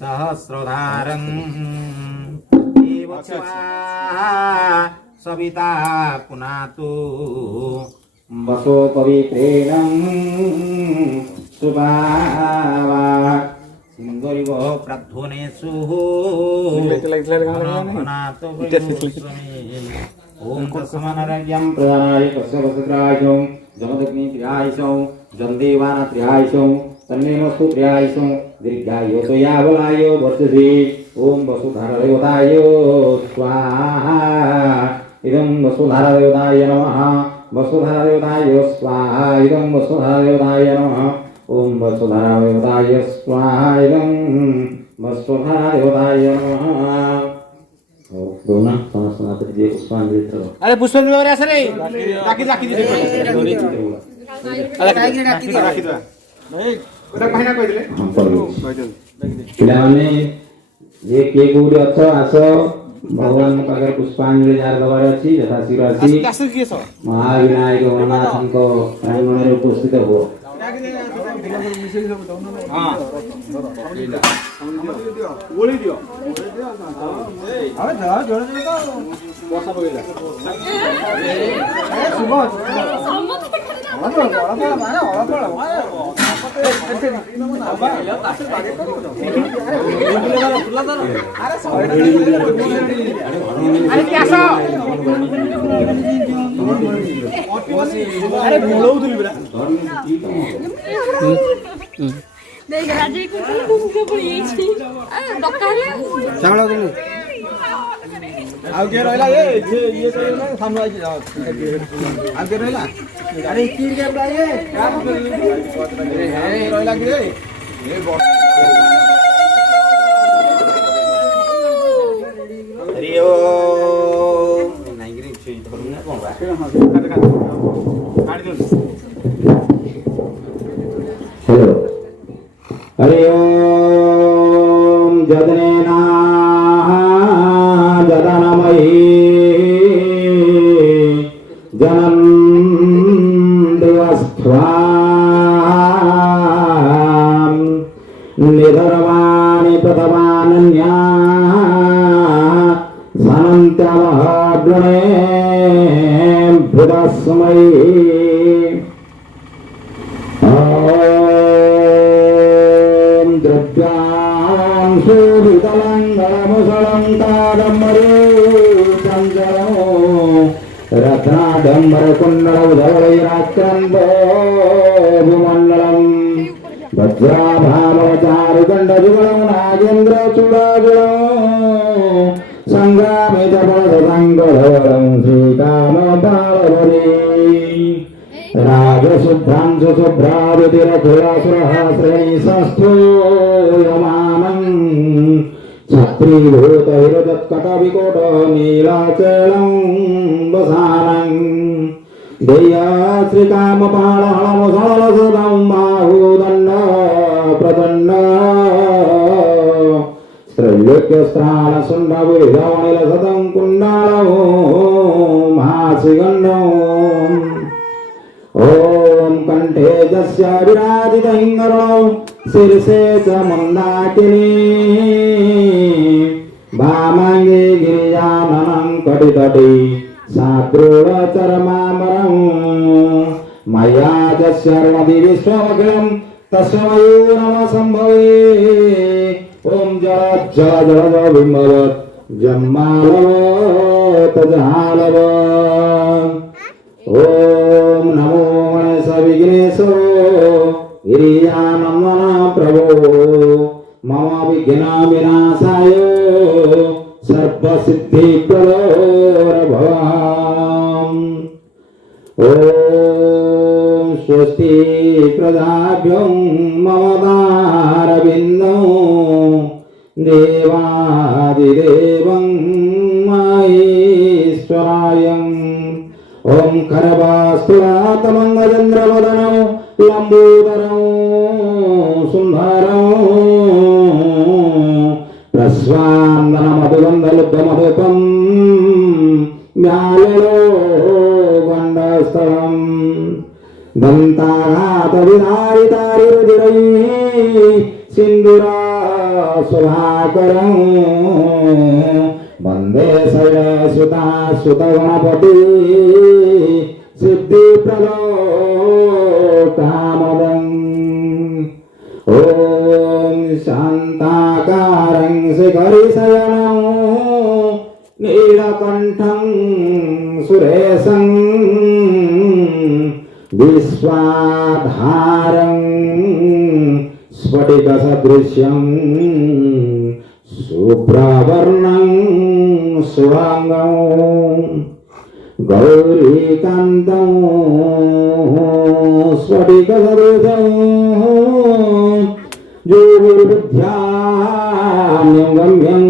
सहस्रधारं सविता पुनातु वसो पवित्रेणं सुभावा सिंहरिव प्राध्वनेषु ओम तस्मानराज्ञं प्रदानाय कश्यपस्त्रायं जमदग्नि त्र्यायशं जन्देवाना त्र्यायशं तन्नेमस्तु त्र्यायशं दीर्घायो तो यावलायो वर्चसी ओम वसुधारदेवताय स्वाहा इदं वसुधारदेवताय नमः वसुधारदेवताय स्वाहा इदं वसुधारदेवताय नमः ओम वसुधारदेवताय स्वाहा इदं वसुधारदेवताय नमः दोना समस्त आपले पुष्पांजली ठेवा अरे पुष्पांजली वगैरे असं रे टाकी टाकी दिली राखी दो नाही कोटा पाहिना କହିଥିଲେ ପିଲାମାନେ ଯେ କିଏ କୋଉଠି ଅଛ ଆସ ଭଗବାନଙ୍କ ପାଖରେ ପୁଷ୍ପାଞ୍ଜଳି ଯାହାର ଦେବାର ଅଛି ଯଥାଶୀଘ୍ର ଆସି ମହାବିନାୟକ ଗଣନାଥଙ୍କ ପ୍ରାଙ୍ଗଣରେ ଉପସ୍ଥିତ ହୁଅ ओळी दियो अरे जा जोर जोर तो वर्षा पगेला शुभ अरे बोलौथुली बेला देख राजे को तुमको पड़ी छी डॉक्टर चावल दिनु आउ के रहला ये ना सामने आई जाओ आउ के रहला अरे की के बा ये अरे रहला के ये हरि ओम नाइग्री छी धरुना कोन बा काट दो हेलो हरि ओम जदनेना जदनमयी जनम देवस्थाम निधर्माणि प्रथमानन्या सनन्त्यमहागुणे भृतस्मै रत्नाडम्बर कुण्डलौधवलैराक्रन्दो भूमण्डलम् वज्राभावचारुदण्डयुगलं नागेन्द्रचूडागुणं सङ्ग्रामे च बलसङ्गलं श्रीकामपालवरे राजशुभ्रांशु शुभ्रादितिरखिलासुरहाश्रयैः संस्थूयमानम् छत्रीभूतैरजत्कटविकोट नीलाचलं वसानम् देया श्रीकामपालहलमुसलसदं बाहुदण्ड प्रदण्ड त्रैलोक्यस्त्राणसुण्डविधवनिलसदं कुण्डालो महासिगण्डम् ओम कंठे जस्य विराजितहिङ्गरणौ शीर्षे च मन्दाकिनी वामाङ्गे गिरिजाननं कटितटे साद्रूढचरमामरं मया जस्य रणदि विश्वमखिलं तस्मै नमः सम्भवे ओम जल जल जल बिम्बवत् जम्मालवत् जहालवत् ओम नमो गणेश विघ्नेश गिरिजानन्दन प्रभो मम विघ्न विनाशाय सर्वसिद्धिप्रदो भवाम् ओम स्वस्ति प्रजाभ्यं ममदारविन्दो देवादिदेवं महेश्वरायम् ओम खरवास्तुरातमङ्गचन्द्रवदनं लम्बोदरं सुन्दरं प्रस्वान्दनमधुगन्धलुब्धमधुपं म्यालयो गण्डस्थलं दन्ताघातविदारितारिरुधिरैः सिन्दूरासुधाकरं वन्दे शैलसुता सुतगणपति सिद्धिप्रदो कामदम् ॐ शान्ताकारं शिखरिशयनं नीलकण्ठं सुरेशं विश्वाधारं स्फटिकसदृश्यं शुभ्रवर्णं शुभांगं गौरीकान्तं स्फटिकसदृशं ज्योतिर्विद्यान्यगम्यं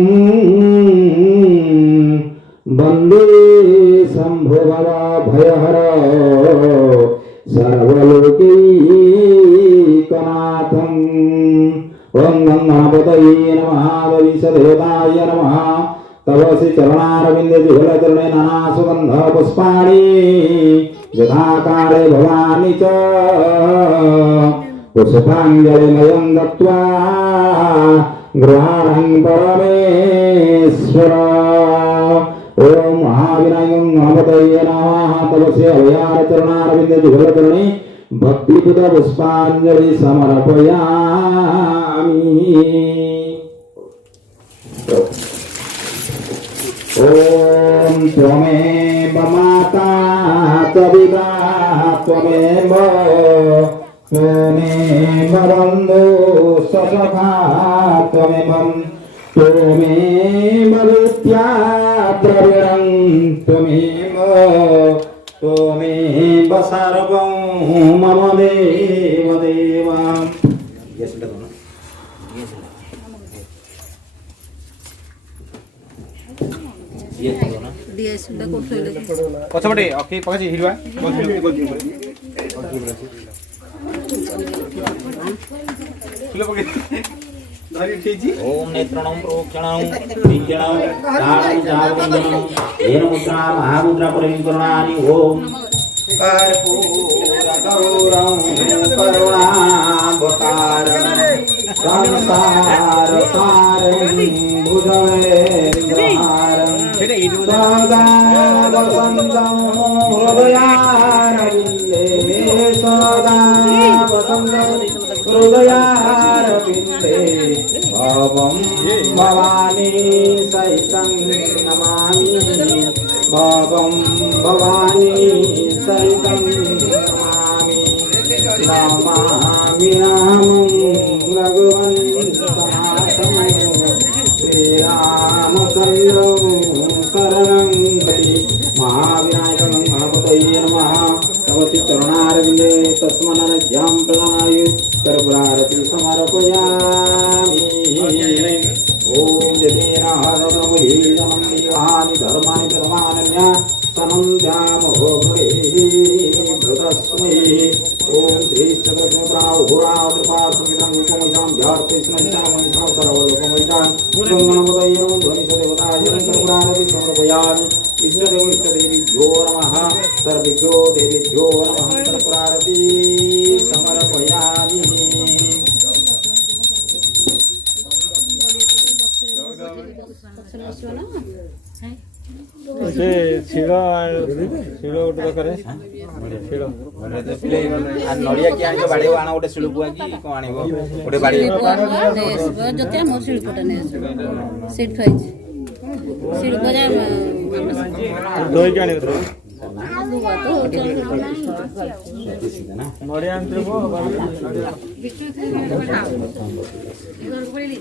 वन्दे शम्भुभवभयहर सर्वलोकैकनाथम् ॐ गङ्गापतये नमः वैशदेवताय नमः तव श्री चरणारविन्दे जुगलचरणे नाना सुगन्ध पुष्पाणि यथाकाले भवानि च पुष्पाञ्जलिमयं दत्त्वा गृहाणं परमेश्वर ओम महाविनायकं गणपतये नमः तव श्री अभयाचरणारविन्दे जुगलचरणे भक्तिपुत पुष्पाञ्जलि समर्पयामि। ओम त्वमेव माता च पिता त्वमेव बन्धु सखा त्वमेव विद्या द्रविणं त्वमेव सर्वं मम देव देव। पछपटे अखि पकाछि हिरवा ओम नेत्रणं प्रोक्षणं विज्ञानं दानं जागवन्दनं येन मुद्रा महामुद्रा परिकरणानि ओम कर्पूरगौरं करुणावतारं संसारसारं भुजगेन्द्रहारं सदा वसन्तं हृदयारविन्दे सदा वसन्तं हृदयारविन्दे भवं भवानी सहितं नमामि भवं भवानी सहितं नमामि नमामि रामं रघुवंशनाथं श्रीरामचन्द्रं शरणं गति महाविनायकं गणपतये नमः तव श्री चरणारविन्दे तस्मन्ननद्यां प्रदानाय कर्पूरारतिं समर्पयामि। ओम जतेन हरनमुहीजनं देवानि धर्माणि धर्मानन्या सनन्द्यामहो भृतस्मै। ओम श्रीश्चक्रपुत्राहोरात्रिपात्रमिदं रूपमयिषां व्याकृष्णनिशामयिषां सर्वलोकमयिषां गङ्गणपतये नमो ध्वनिसदेवताय कर्पूरारतिं समर्पयामि। इष्टदेव इष्टदेवीभ्यो नमः सर्वेभ्यो देवेभ्यो नमः कर्पूरारतिं समर्पयामि। से शिलो शिलो उठ करे शिलो नड़िया की आनी बाड़ी आना गोटे शिलु बुआ की को आनीबो गोटे बाड़ी जते मोर सिल पटा ने सीट फाइज सिल बजा दोई के आनी दुआ तो नड़िया अंतर को बिट्टू थे इधर को बोली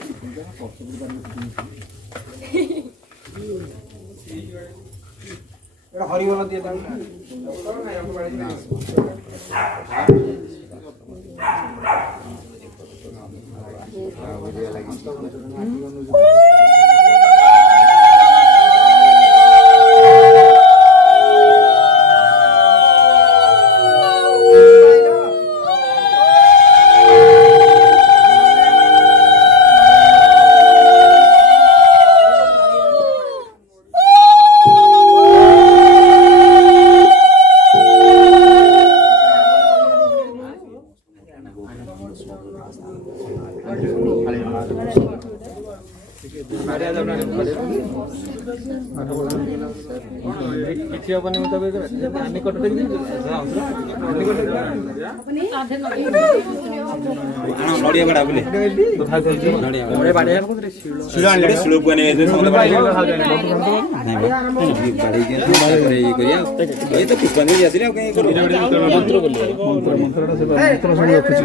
हरिवल दिए କିଛି ହବନି ମୁଁ ତବେ ଆମେ କଟ ଟେକି ଦେବି ନଡ଼ିଆ ବଡ଼ା ବୁଲେ କଥା କହିଛି ନଡ଼ିଆ ବାଡିଆ କୋଉଥିରେ ଶିଳ ଗୋଟେ ଶିଳ ପୁଆ ନେଇ ଆସିବେ ସମସ୍ତେ ବାଡେଇ ଇଏ କରିବା ଏ ତ ପୁଷ୍ପାଞ୍ଜଳି ଆସିଲେ ଆଉ କାଇଁ କରିବ ମନ୍ତ୍ର ବୋଲି ମନ୍ତ୍ରଟା ସେ ମନ୍ତ୍ର ସବୁ ରଖୁଛି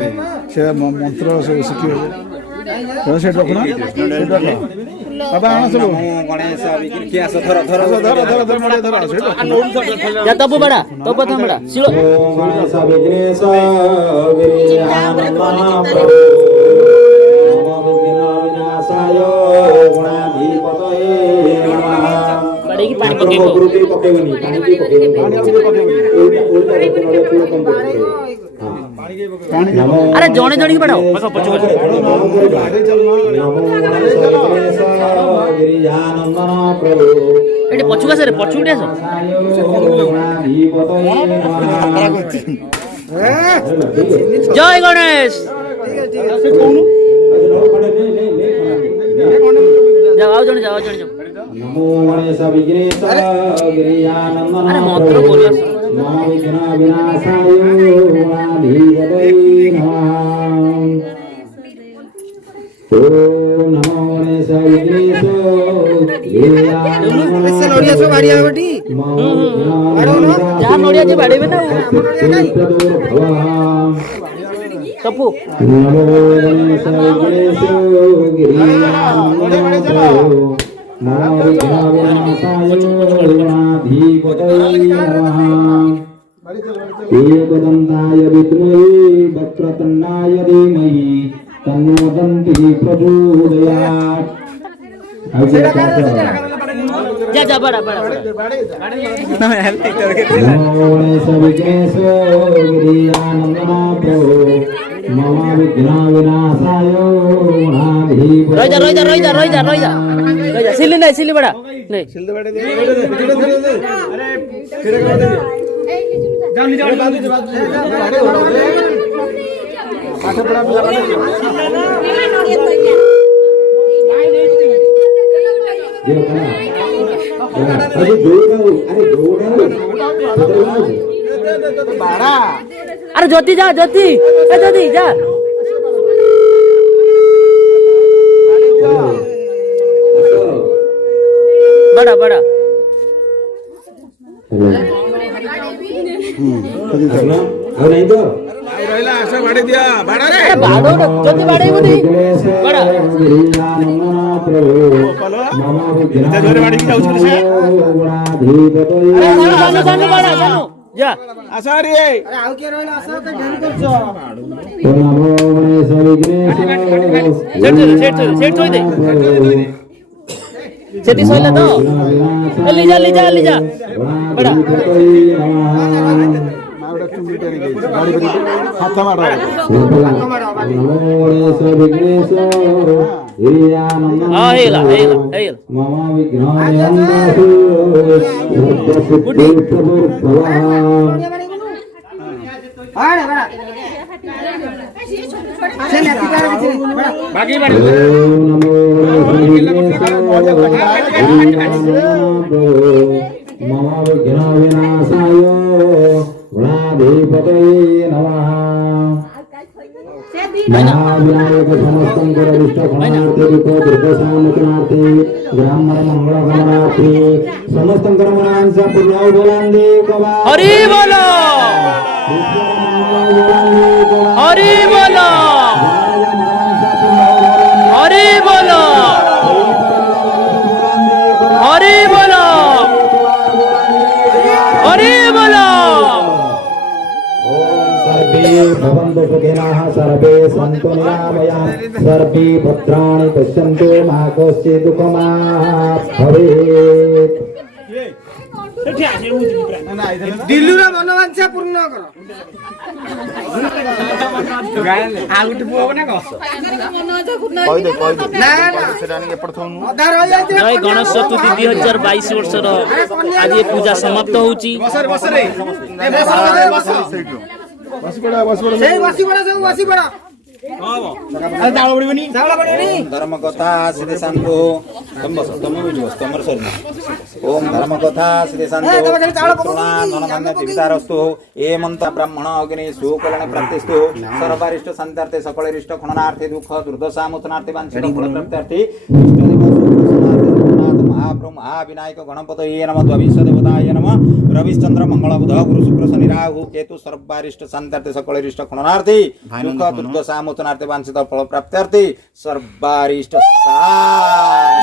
ସେ ମନ୍ତ୍ର ସବୁ ଶିଖିବ ସେଠି ରଖୁନା ସେଠି ରଖ ବାବା ଆଣ ସବୁ ଗଣେଶ କିଏ ଆସ ଧର ଧର ଧର ଧର ଧର ମଡିଆ ଧର ଯା ତବୁ ବଡା ତବୁ ପ୍ରଥମ ବଡା ଶିଳ ଗଣେଶ ବିଘ୍ନେଶ ବାଡେଇକି ପାଣି ପକେଇବ ପକେଇବନି ଆରେ ଜଣେ ଜଣେ ବାଡାओ ଏଠି ପଛକୁ ଆସ ରେ ପଛକୁ ଆସ ଜୟ ଗଣେଶ ଯାও ଆଉ ଜଣେ ଯାଅ ଆଉ ଜଣେ ଯାଅ नमो गणेश विघ्नेश गिरियानंदन अरे मंत्र बोल यार नमो विघ्न विनाशाय गुणाधिपतये नमः ओम नमो गणेश विघ्नेश जा नोडिया जे बाड़ेबे ना तपु नमो गणेश विघ्नेश गिरियानंदन एकदन्ताय विद्महे वक्रतुण्डाय धीमहि तन्नो दन्तिः प्रचोदयात् जा जा बड़ा बड़ा नमो गणेश विघ्नेश गिरियानंदन प्रभो मम विघ्न विनाशाय रोई जा सिली नहीं सिली बड़ा नहीं अरे ज्योति जा ज्योति ज्योति जा बड़ा बड़ा नहीं तो ରହିଲା ଆସ ବାଡି ଦିଆ ବାଡାରେ अरे बाड़ो ज्योति बाड़े बोली बड़ा जानो जानो बड़ा जानो जा ଆସ ଆରେ ଆଉ କିଏ ରହିଲା ଆସ ତ ଢେରି କରୁଛ सेठ थोई दे सेठी सोइला तो ले जा बड़ा ମାଉଡା ଚୁମ୍ବି ଟାଣି ଦେଇଛି ଗାଡି କରି ହାତ ମାଡ हां हेला मम विघ्न आड़े बड़ा से नेती कर बाकी मम विघ्न विनाशाय गुणाधिपतये नमः महाविनायक समस्तंकर विष्णुनाथे रूपो दुर्गसामुखनाथे ब्राह्मण मंगल गमनाथे समस्तंकर मनांसा पुण्य बोलांदे कवा हरि बोलो हरि बोलो हरि बोलो हरि बोलो हरि बोलो सर्वे भवन्तु सुखिनः सर्वे सन्तु निरामयाः सर्वे भद्राणि पश्यन्तु मा कश्चित् दुःखमाः भवेत् दिल्लुर मनोवांछा पूर्ण करो जय गणेश चतुर्थी 2022 वर्षर आज ये पूजा समाप्त होउची ବସି ପଡା ସେଇ ବସି ପଡା ସବୁ ବସି ପଡା ଚାଉଳ ପଡିବନି ओम धर्म कथा सिद्धे शांतो तुम बस तुम भी बस तुमर सरी ओम धर्म कथा सिद्धे शांतो धनधान्य जीवितारस्तु ए मंत्र ब्राह्मण अग्नि सुकलने प्राप्तिस्तु सर्वारिष्ट शांतार्थे सकलरिष्ट खननार्थे दुख दुर्दशा मोचनार्थे वांछित फल प्राप्त्यर्थे महाप्रभु महाविनायक गणपतये नमः द्वाविश देवताय नमः रविश्चंद्र मंगल बुध गुरु शुक्र शनि राहु केतु सर्वारिष्ट शांतार्थे सकलरिष्ट खननार्थे दुख दुर्दशा मोचनार्थे वांछित फल प्राप्त्यर्थे सर्वारिष्ट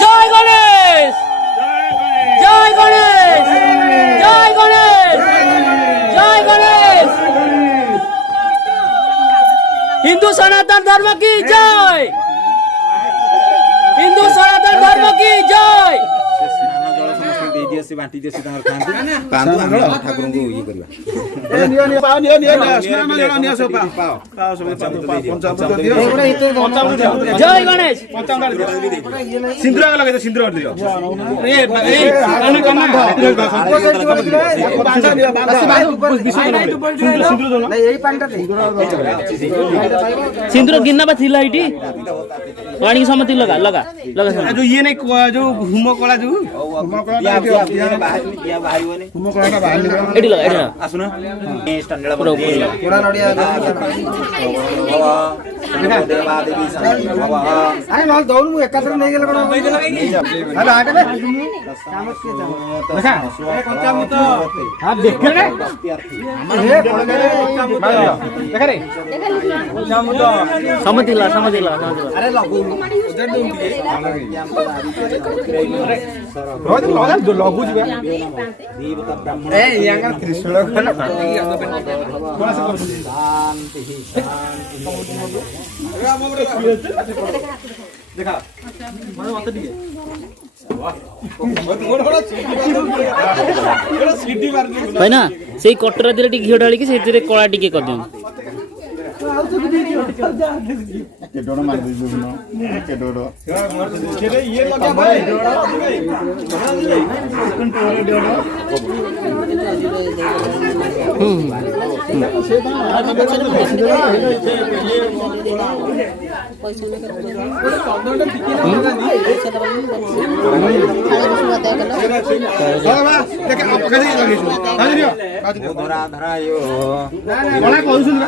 जय गणेश जय गणेश जय गणेश जय गणेश हिंदू सनातन धर्म की जय हिंदू सनातन धर्म की जय बांटी दिए ठाकुर को ये जय गणेश सिंदूर लगे तो सिंदूर दियो सिंदूर गिन्ना बा थिला इटी वाणी समति लगा लगा लगा जो ये नहीं जो हुम कला जो एडी लगा एडी लगा आसुन पूरा ऊपर लगा पूरा नडिया देवादेवी शांति भव अरे माल दौड़ मु एकात्र नहीं गेल कोन अरे आटे में देखा पंचामृत हां देखे रे देखा रे समति लगा अरे लगू उधर दूं दिए लगू जबे देवता ब्राह्मण ए यांगा त्रिशूल कोन शांति देखा माने मत दिए भाई ना सेई कटरा दिले टी घियो डाली के सेतिरे कळा टिके कर दियो केडोड़ मार दे जुनो केडोड़ ये लगा भाई धरायो कोना कहू सुन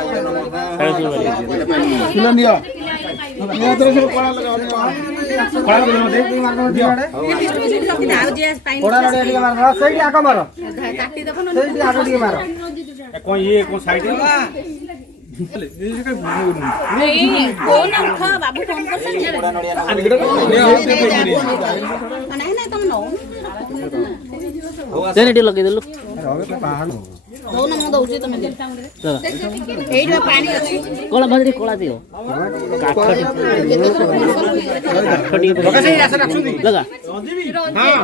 सुन दियो ये तो से कोना लगा कोना लगा दे दियो कोना लगा के मार सही आको मारो काटी देखो ना सही आको के मारो कोन ये कोन साइड नहीं कौन उठा बाबू फोन कर नहीं नहीं तुम नो देने टी लगे देलु दो ना मो दउची तुम दे एइडा पानी अछि कोला भद्री कोला दियो काठटी लगा हां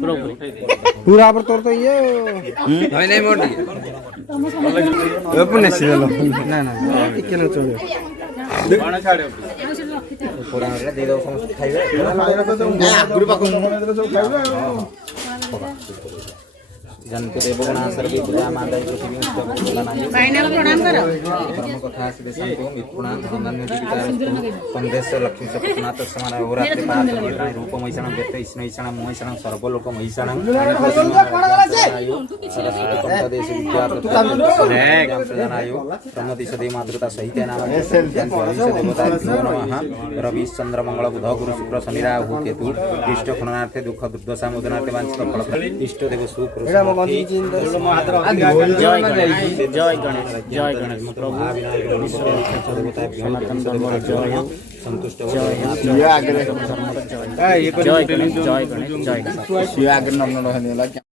पूरा ऊपर पूरा पर तोर तो ये भाई नहीं मोड़ अपन नेसी लो ना ना टिके न चले बाण छाड़े पूरा दे दो समस्त खाइबे गुरु पाको जंतु देवगुणा सर्वे पूजा माता पृथ्वी फाइनल प्रणाम करो धर्म कथा सिद्धे शांतो मिथुना धनधान्य जीवितारस्तु संदेश लक्ष्मी सपनाथ समान होरात्रि पारात्रि रूप महिषाणं व्यक्त ईष्णईषाणं मोहिषाणं सर्वलोक महिषाणं देश विद्याप्रदानायो ब्रह्मदिश दे मातृता सहित नाम देवता नमः रवि चंद्र मंगल बुध गुरु शुक्र शनि राहु केतु इष्ट खननार्थे दुख दुर्दशा मोचनार्थे वांछित फल इष्ट देव सुप्रसन्न जय गणेश प्रभु सनातन धर्म जय संतुष्ट जय गणेश जय गणेश जय गणेश